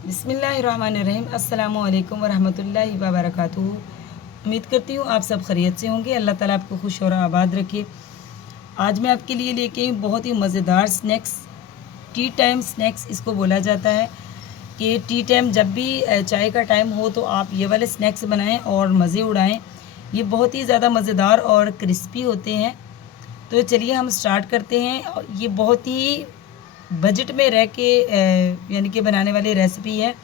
बिस्मिल्लाहिर्रहमानिर्रहीम। अस्सलामु अलैकुम वरहमतुल्लाहि वबरकातुहू। उम्मीद करती हूँ आप सब खैरियत से होंगे। अल्लाह ताला आपको खुश और आबाद रखे। आज मैं आपके लिए लेके आई बहुत ही मज़ेदार स्नैक्स, टी टाइम स्नैक्स इसको बोला जाता है कि टी टाइम जब भी चाय का टाइम हो तो आप ये वाले स्नैक्स बनाएं और मज़े उड़ाएं। ये बहुत ही ज़्यादा मज़ेदार और क्रिस्पी होते हैं। तो चलिए हम स्टार्ट करते हैं। ये बहुत ही बजट में रह के यानी कि बनाने वाली रेसिपी है।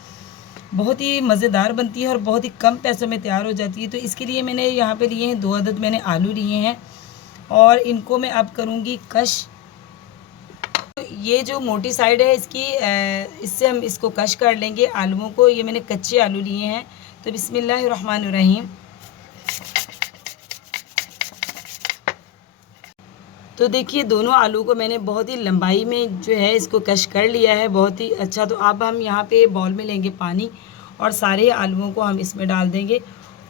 बहुत ही मज़ेदार बनती है और बहुत ही कम पैसों में तैयार हो जाती है। तो इसके लिए मैंने यहाँ पे लिए हैं 2 अदद मैंने आलू लिए हैं और इनको मैं अब करूँगी कश। ये जो मोटी साइड है इसकी इससे हम इसको कश कर लेंगे आलूओं को। ये मैंने कच्चे आलू लिए हैं। तो बिस्मिल्लाहिर्रहमानिर्रहीम। तो देखिए दोनों आलू को मैंने बहुत ही लंबाई में जो है इसको कश कर लिया है, बहुत ही अच्छा। तो अब हम यहाँ पे बाउल में लेंगे पानी और सारे आलूओं को हम इसमें डाल देंगे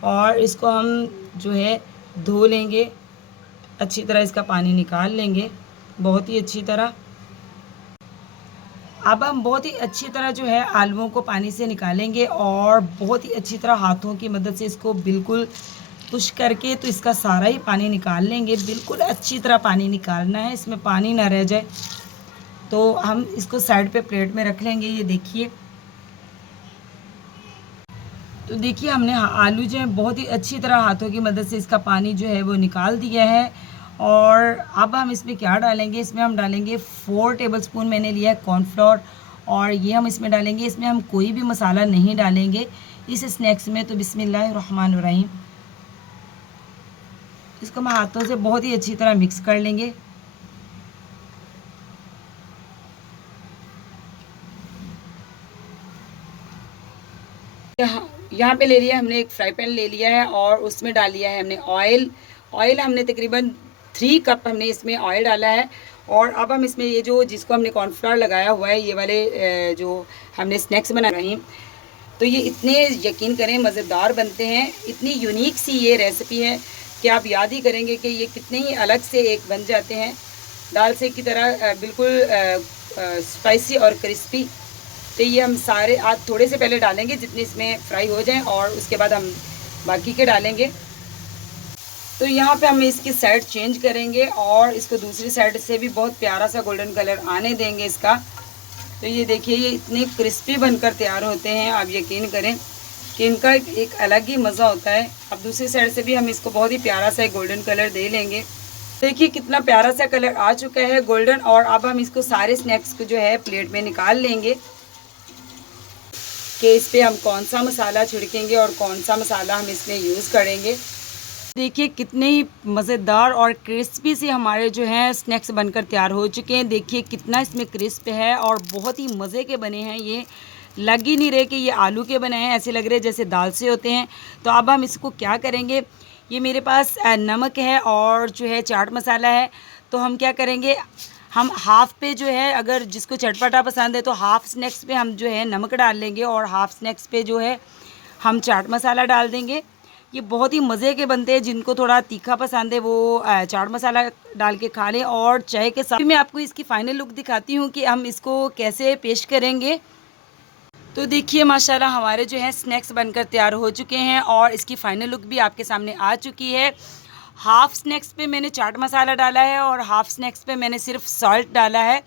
और इसको हम जो है धो लेंगे, अच्छी तरह इसका पानी निकाल लेंगे बहुत ही अच्छी तरह। अब हम बहुत ही अच्छी तरह जो है आलूओं को पानी से निकालेंगे और बहुत ही अच्छी तरह हाथों की मदद से इसको बिल्कुल पुश करके तो इसका सारा ही पानी निकाल लेंगे। बिल्कुल अच्छी तरह पानी निकालना है, इसमें पानी ना रह जाए। तो हम इसको साइड पे प्लेट में रख लेंगे। ये देखिए, तो देखिए हमने आलू जो है बहुत ही अच्छी तरह हाथों की मदद से इसका पानी जो है वो निकाल दिया है। और अब हम इसमें क्या डालेंगे, इसमें हम डालेंगे 4 टेबलस्पून मैंने लिया है कॉर्नफ्लोर और ये हम इसमें डालेंगे। इसमें हम कोई भी मसाला नहीं डालेंगे इस स्नैक्स में। तो बिस्मिल्लाहिर्रहमानिर्रहीम, इसको हम हाथों से बहुत ही अच्छी तरह मिक्स कर लेंगे। यहाँ पे ले लिया हमने एक फ्राई पैन ले लिया है और उसमें डाल लिया है हमने ऑयल। ऑयल हमने तकरीबन 3 कप हमने इसमें ऑयल डाला है। और अब हम इसमें ये जो जिसको हमने कॉर्नफ्लावर लगाया हुआ है, ये वाले जो हमने स्नैक्स बना रही हैं, तो ये इतने यकीन करें मज़ेदार बनते हैं। इतनी यूनिक सी ये रेसिपी है कि आप याद ही करेंगे कि ये कितने ही अलग से एक बन जाते हैं, दाल से की तरह बिल्कुल स्पाइसी और क्रिस्पी। तो ये हम सारे आज थोड़े से पहले डालेंगे जितने इसमें फ्राई हो जाएं और उसके बाद हम बाकी के डालेंगे। तो यहाँ पे हम इसकी साइड चेंज करेंगे और इसको दूसरी साइड से भी बहुत प्यारा सा गोल्डन कलर आने देंगे इसका। तो ये देखिए ये इतने क्रिस्पी बनकर तैयार होते हैं, आप यकीन करें कि इनका एक अलग ही मज़ा होता है। अब दूसरी साइड से भी हम इसको बहुत ही प्यारा सा एक गोल्डन कलर दे लेंगे। देखिए कितना प्यारा सा कलर आ चुका है गोल्डन। और अब हम इसको सारे स्नैक्स को जो है प्लेट में निकाल लेंगे कि इस पर हम कौन सा मसाला छिड़केंगे और कौन सा मसाला हम इसमें यूज़ करेंगे। देखिए कितने ही मज़ेदार और क्रिस्पी से हमारे जो हैं स्नैक्स बनकर तैयार हो चुके हैं। देखिए कितना इसमें क्रिस्प है और बहुत ही मज़े के बने हैं। ये लग ही नहीं रहे कि ये आलू के बने हैं, ऐसे लग रहे जैसे दाल से होते हैं। तो अब हम इसको क्या करेंगे, ये मेरे पास नमक है और जो है चाट मसाला है। तो हम क्या करेंगे, हम हाफ़ पे जो है, अगर जिसको चटपटा पसंद है तो हाफ़ स्नैक्स पे हम जो है नमक डाल लेंगे और हाफ़ स्नैक्स पे जो है हम चाट मसाला डाल देंगे। ये बहुत ही मज़े के बनते हैं। जिनको थोड़ा तीखा पसंद है वो चाट मसाला डाल के खा लें और चाय के साथ। मैं आपको इसकी फ़ाइनल लुक दिखाती हूँ कि हम इसको कैसे पेश करेंगे। तो देखिए माशाल्लाह हमारे जो है स्नैक्स बनकर तैयार हो चुके हैं और इसकी फ़ाइनल लुक भी आपके सामने आ चुकी है। हाफ़ स्नैक्स पे मैंने चाट मसाला डाला है और हाफ़ स्नैक्स पे मैंने सिर्फ सॉल्ट डाला है,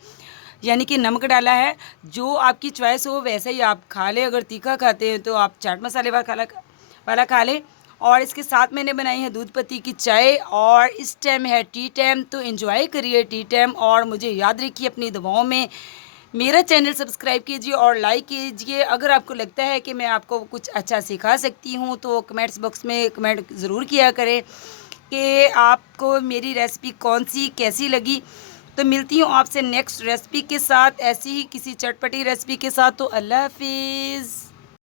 यानी कि नमक डाला है। जो आपकी चॉइस हो वैसे ही आप खा लें। अगर तीखा खाते हैं तो आप चाट मसाले वाला खा लें। और इसके साथ मैंने बनाई है दूध पत्ती की चाय और इस टाइम है टी टाइम। तो एंजॉय करिए टी टाइम और मुझे याद रखिए अपनी दुआओं में। मेरा चैनल सब्सक्राइब कीजिए और लाइक कीजिए। अगर आपको लगता है कि मैं आपको कुछ अच्छा सिखा सकती हूँ तो कमेंट्स बॉक्स में कमेंट ज़रूर किया करें कि आपको मेरी रेसिपी कौन सी कैसी लगी। तो मिलती हूँ आपसे नेक्स्ट रेसिपी के साथ, ऐसी ही किसी चटपटी रेसिपी के साथ। तो अल्लाह हाफिज़।